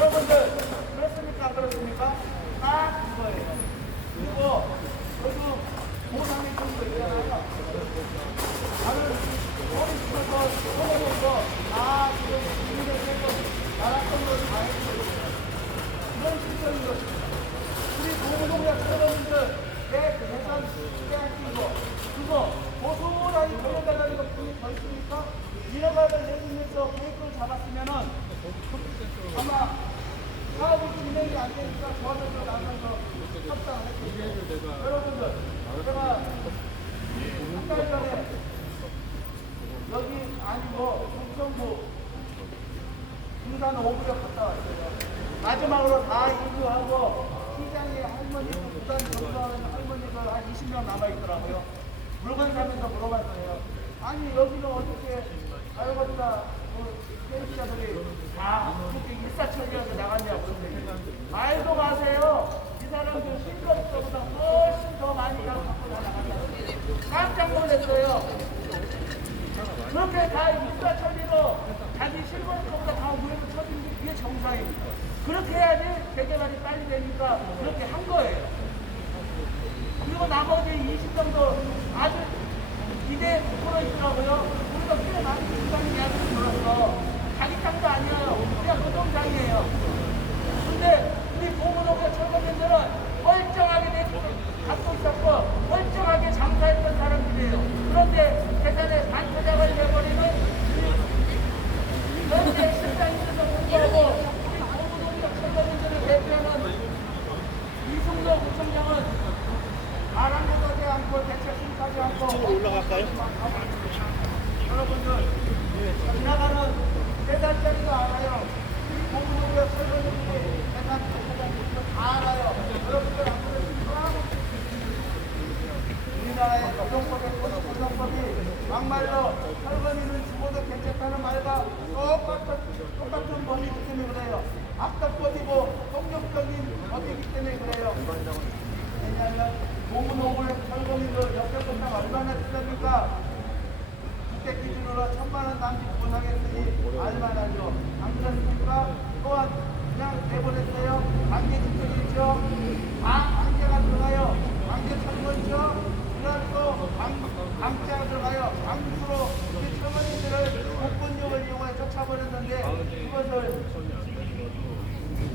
여러분들 그렇습니까? 안 그렇습니까? 딱 그거예요. 그리고 여기 보상이 좀더 있잖아요. 나는 어리석어서 서울에서 지금 국민의 세금 나랐던 걸다 했어요. 그런 실정인 것입니다. 우리 노무동력 여러분들 내 계산 빼앗긴 거 그거 고스란히 돌려달라는 것 뿐이 더 있습니까? 1억을 내주면서 계획을 잡았으면은 아마 사업이 진행이 안 되니까 조합에서 나가서 협상을 했습니다. 여러분들 제가 한 달 전에 여기 아니고 충청부 군산 5구역 갔다 왔어요. 마지막으로 다 인수하고 시장에 할머니, 부산 정서하는 할머니들 한 20명 남아있더라고요. 물건 사면서 물어봤어요. 아니 여기는 어떻게 알고보다 세입자들이 다 그렇게 일사천리하게 나갔냐고. 말도 마세요. 이 사람들 실거주보다 훨씬 더 많이 갖고 나간다. 깜짝 놀랐어요. 그렇게 다 일사천리로 자기 실거주보다 다 우회로 쳐주는 게 이게 정상입니다. 그렇게 해야지 재개발이 빨리 되니까 그렇게 한 거예요. 그리고 나머지 20 정도 아주 기대에 붙어 있더라고요. 우리가 꽤 많은 시간이 이야기를 들었어. 자기 땅도 아니에요. 그냥 노동장이에요. 근데 우리 보문호가 철거민들은 멀쩡하게 갖고 있었고 멀쩡하게 장사했던 사람들이에요. 그런데 재산의 반토작을 내버리는 현재 실장님께서 공부하고 우리 보문호가 철거민들을 대표하는 이승도 구청장은 말한 것도 하지 않고 대책 심사하지 않고 올라갈까요? 여러분들 지나가는 3살짜리도 알아요. 공무원의 설거지들이 대단 다 알아요. 여러분들 안 그러십니까? 우리나라의 노동법이 막말로 설거지는 죽어도 괜찮다는 말과 똑같은 법이기 때문에 그래요. 악덕법이고 폭력적인 법이기 때문에 그래요. 왜냐하면 공무원의 설거지를 역대법상 얼마나 비쌉니까? 주택 기준으로 1000만원 남짓 보상했으니 알만하죠. 안 그렇습니까? 또한 그냥 내보냈어요. 관계 주택이죠. 강제가 들어가요. 강제 철거죠. 그다음 또 강제가 들어가요. 강수로 우리 철거인들을 복권력을 이용해 쫓아버렸는데 그것을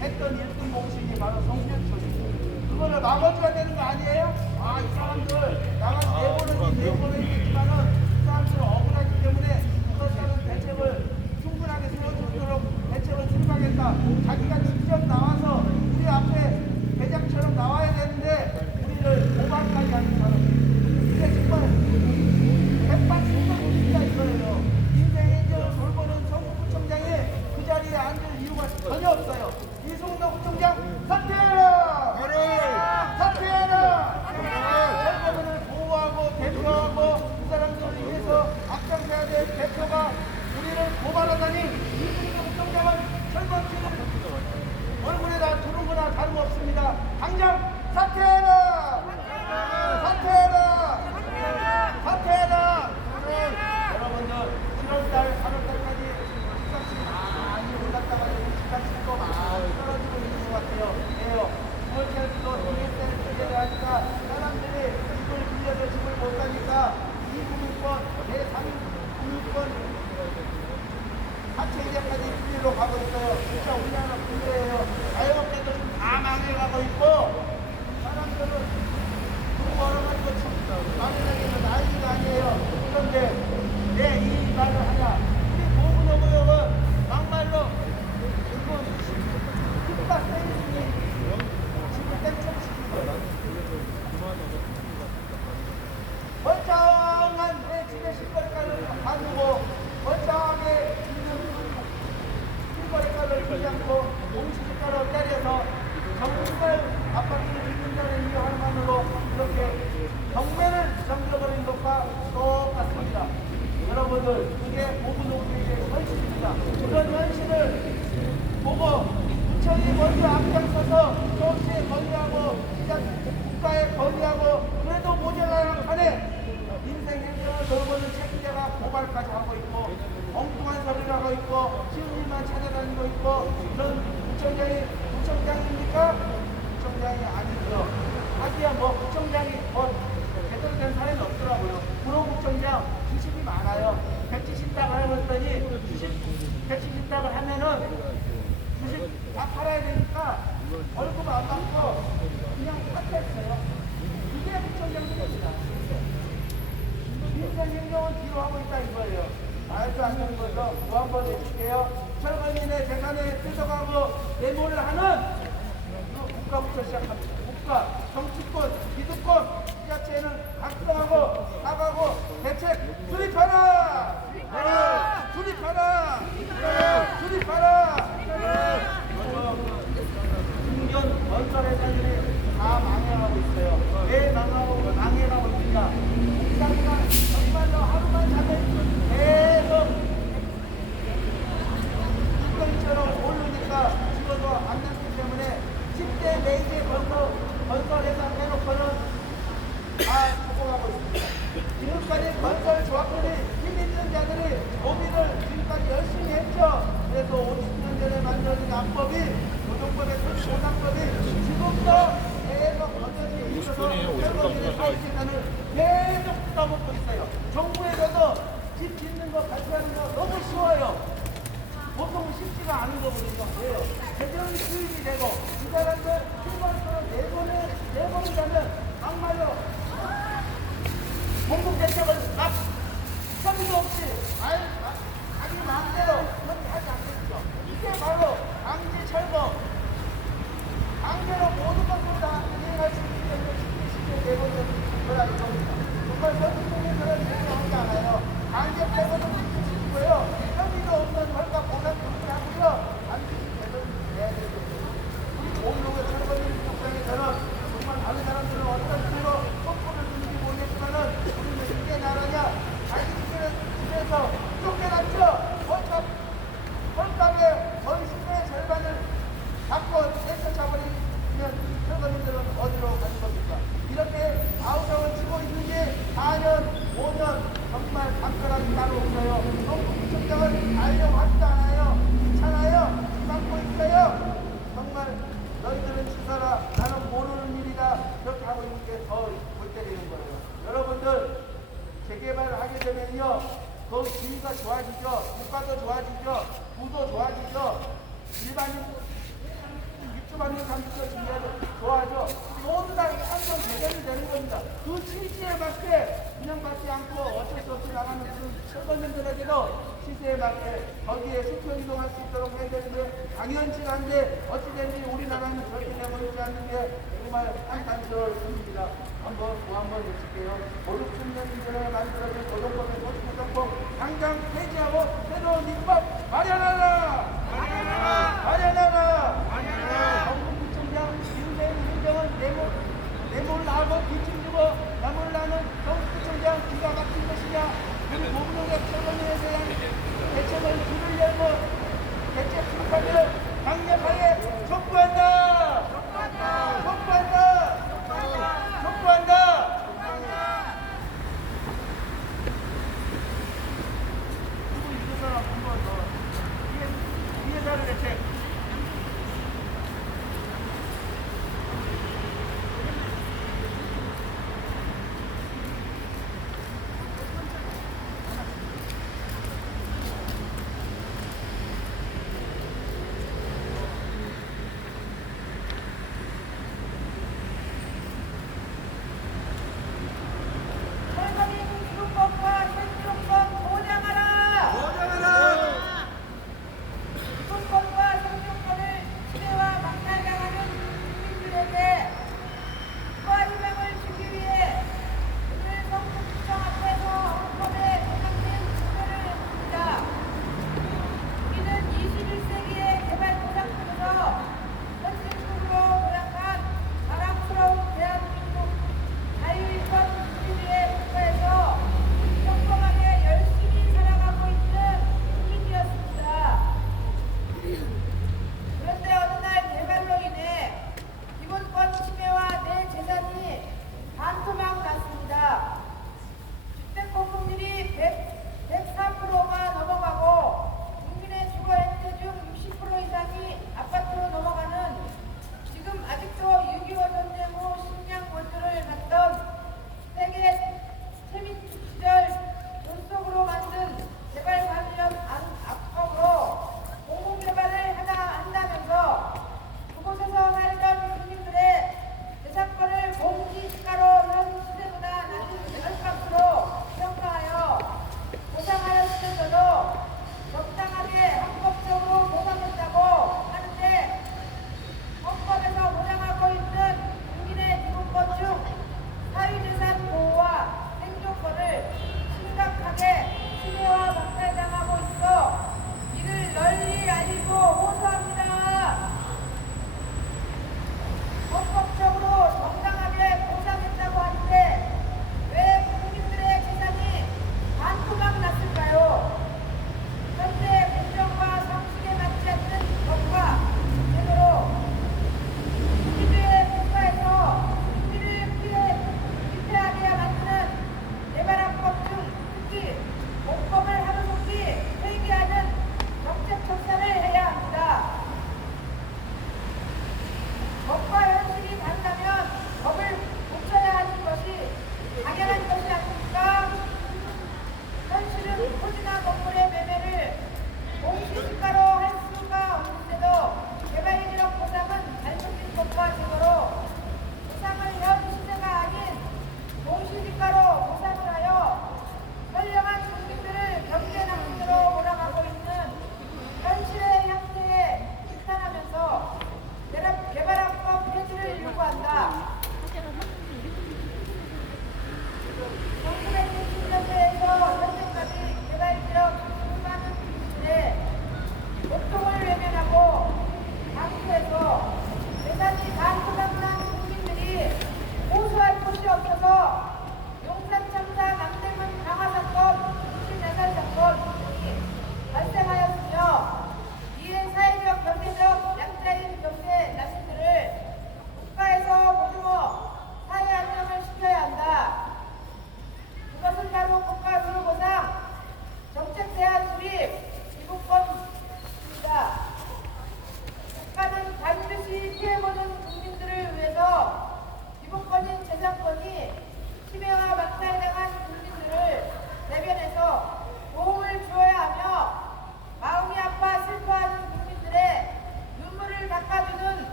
했던 1등 공신이 바로 성년철이죠. 그거를 막아줘야 되는 거 아니에요? 이 사람들 나가 내보내겠지만은 사람들은 억울하기 때문에 그것과는 대책을 충분하게 세워주도록 대책을 출마하겠다. 자기가 직접 나와서 우리 앞에 대장처럼 나와야 되는데 우리를 고발까지 하는 사람. 이게 정말 백박순간입니다 이거예요. 인생의 인정을 돌보는 성북구청장이 그 자리에 앉을 이유가 전혀 없어요. 이승도 구청장 사퇴해라! 사퇴해라! 철거민을 보호하고 대표하고 그 사람들을 위해서 앞장서야 될 대표가 우리를 고발하다니 이승도 구청장은 철거민을 얼굴에다 두른 거나 다름없습니다. 당장 사퇴해라! 사퇴해라! 사퇴해라! 여러분들 7월달 8월달까지 집값이 많이 올랐다가 집값도 많이 떨어지고 있는 것 같아요. 왜요? 9월달부터 DSL 하니까 사람들이 집을 빌려서 집을 못 사니까 2구민권, 내3구민권 하체 이자까지 빌리러 가고 있어요. 진짜 우리나라 문제예요. 자영업자들은 다 망해가고 있고 사람들은 돈 벌어가지고 망해가지고 난리가 아니에요. 그런데 왜 이 말을 하냐? 우리 보문호구역은 막말로 이건 흑바 세이스니 집을 땡볕시킨 거예요. 멀쩡한 내 집에 실거래가를 가두고 멀쩡하게 있는 실거래가를 주지 않고 공시지가로 때려서 정말 아파트를 짓는다는 이유 하나만으로 이렇게 경매를 정겨버린 것과 똑같습니다. 여러분들 그게 보문호구역의 현실입니다. 그런 현실을 보고 구청이 먼저 앞장서서 서울시에 건의하고 국가에 건의하고 그래도 모자라는 판에 인생 행정을 돌보는 책임자가 고발까지 하고 있고 엉뚱한 소리를 하고 있고 쉬운 일만 찾아다니고 있고 이런 구청장입니까? 구청장이 아니죠. 하기야 뭐 구청장이 뭐 제대로 된 사람이 없더라고요. 구로구청장 주식이 많아요. 170딱을 해봤더니 주식 170딱을 하면은 주식 다 팔아야 되니까 월급 안 받고 그냥 파트했어요. 이게 구청장 뜻이다. 민생 행정은 뒤로 하고 있다 이거예요. 말도 안 되는 거죠. 뭐 한번 해줄게요. 철거민의 재산에 뜯어가고 내모를 하는 국가부터 시작합니다. 국가, 정치권, 기득권, 지자체는 각성하고 나가고 대책 수립하라! 수립하라! 수립하라! 중견 건설 회사들이 다 망해가고 있어요. 왜 망해가고 있느냐? 공장만 정말로 하루만 자면 계속 물건처럼 오르니까 죽어도 안 됐기 때문에 10대 매입에 건설회사 해놓고는 다 수긍하고 있습니다. 지금까지 건설 조합들이 힘 있는 자들이 로비를 지금까지 열심히 했죠. 그래서 50년 전에 만들어진 악법이 노동법의 소상법이 지금도 계속 건설이 있어서 철거민의 사회재산을 계속 뜯어먹고 있어요. 정부에서도 집 짓는 거 같이 하는 거 너무 쉬워요. 보통 쉽지가 않은 거거든요. 왜요? 대전 수입이 되고 이 사람들 출발처럼 내보내자면 막말로 공급 대책을 막 협의도 없이 자기 마음대로 그렇게 하지 않겠죠. 이게 바로 강제 철거. 강제로 모든 것을 다 이행할 수 있기 때문에 쉽게 내보내는 거라 이겁니다. 정말 선진국에서는 제대로 하지 않아요. 강제 철거는 시키고요. 협의도 없는 헐값 보상금을 하고요. 반드시 내야 되거든요. 우리 공동의 철거민 국장에서는 정말 다른 사람들은 어떤 식으로 촛불을 주는지 모르겠지만은 우리는 이게 나라냐? 자기들은 집에서 쫓겨났죠? 헐값의 거의 10분의 절반을 받고 내쫓아버리면 철거민들은 어디로 가는 겁니까? 이렇게 아우성을 치고 있는 게 4년, 5년 정말 감별하기 따로 없어요. 정부구청장은 알려고 하지도 않아요. 귀찮아요. 막고 있어요. 정말 너희들은 치서라. 나는 모르는 일이다. 그렇게 하고 있는 게 더 골 때리는 거예요. 여러분들 재개발을 하게 되면요. 그 지위가 좋아지죠. 국가도 좋아지죠. 부도 좋아지죠. 일반인 입주받는 사람들도 좋아하죠. 모두 다 한정 대결이 되는 겁니다. 그 취지에 맞게 그냥 받지 않고 어쩔 수 없이 나가는 그 철거민들에게도 시세에 맞게 거기에 수표 이동할 수 있도록 해야 되는데 당연치한데 어찌됐든지 우리나라는 그렇게 되고 있지 않는 게 정말 한탄스러울 뿐입니다. 한번 해줄게요. 5, 60년 전에 만들어진 노동법의 소득구성법 당장 폐지하고 새로운